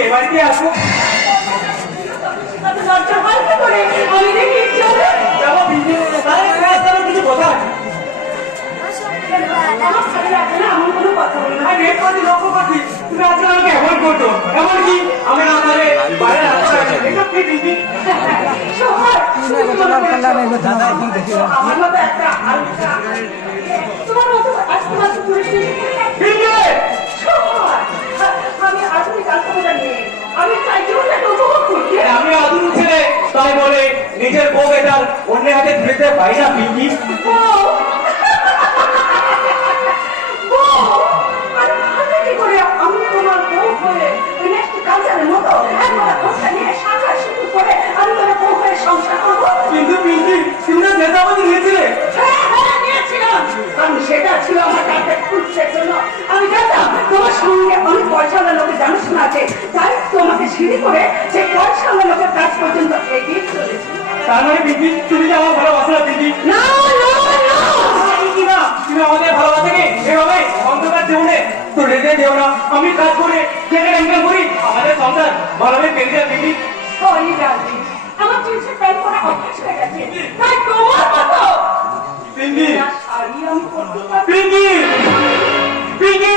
এ বাড়িতে আসবো। আমি দেখি যাবো পিঙ্কি, তাহলে কিছু কথা আছে। আমার সাথে রাখবে না, এমন কোনো কথা বলবো না। আমি রেড করছি, লক্ষ্য করছি, তুমি আজকে আমাকে অ্যাভয়েড করছো। এমনকি আমি না তাহলে বাইরে রাখতে পারি। এটা কি পিঙ্কি? আমার মতো একটা তোমার মতো আজকে মাত্র পুরুষের পিঙ্কি! আমি আধুনিক আত্মবোধা নিয়ে আমি চাই জীবনটাকে উপভোগ করছি। আমি আধুনিক ছেলে, তাই বলে নিজের বউকে তার অন্যের হাতে তুলে দিতে পারি না পিঙ্কি। কি করে আমি তোমার বউ হয়ে নেক্সট কালচারের মতো একবার খোঁজা নিয়ে শাখা শুরু করে আমি তোমার বউ হয়ে সংসার করবো? কিন্তু পিঙ্কি, তুমি না যেতে আমাকে নিয়েছিলে। হ্যাঁ, নিয়েছিলাম। কারণ সেটা ছিল আমার কাছে খুঁজছে জন্য। আমি জানতাম তোমার সঙ্গে অনেক পয়সাওয়ালা লোকের জানাশোনা আছে, তাই তোমাকে সিঁড়ি করে সেই পয়সাওয়ালা লোকের কাজ পর্যন্ত এগিয়ে চলেছি। তার মানে পিঙ্কি, তুমি যে আমার ভালোবাসা না পিঙ্কি। না কি না, তুমি আমাদের ভালোবাসাকে এভাবে অন্ধকার জীবনে তো রেখে দেও না। আমি কাজ করে যেটা ইনকাম করি, আমাদের সংসার ভালোভাবে পেরে যায় পিঙ্কি। সরি ডার্লিং, আমার জিনিসের প্যান্ট পরা অভ্যাস হয়ে গেছে, তাই তোমার মতো পিঙ্কি, শাড়ি আমি পরতে পারি। পিঙ্কি, পিঙ্কি!